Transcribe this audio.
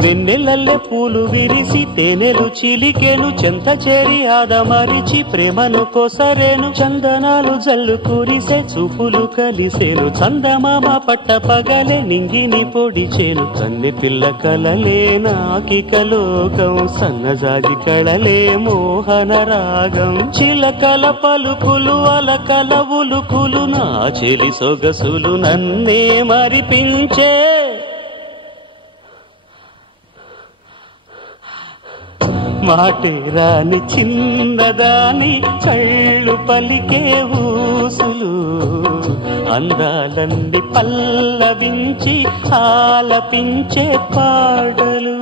వెన్నెలల్లె పూలు విరిసి తేనెలు చిలికెను చెంత చేరి ఆదమరిచి ప్రేమను కొసరేను చందనాలు జల్లు కురిసే చూపులు కలిసేను చందమామ పట్ట పగలే నింగిని పొడిచేను కన్నె పిల్ల కలలే నాకిక లోకం సన్నజాగి కళలే మోహన రాగం చిలకల పలుకులు అలకల ఉలుకులు నా చెలి సొగసులు నన్నే మరిపించే మాటే రాని చిన్నదాని కళ్ళు పలికే ఊసులు అందాలన్నీ పల్లవించి ఆలపించే పాటలు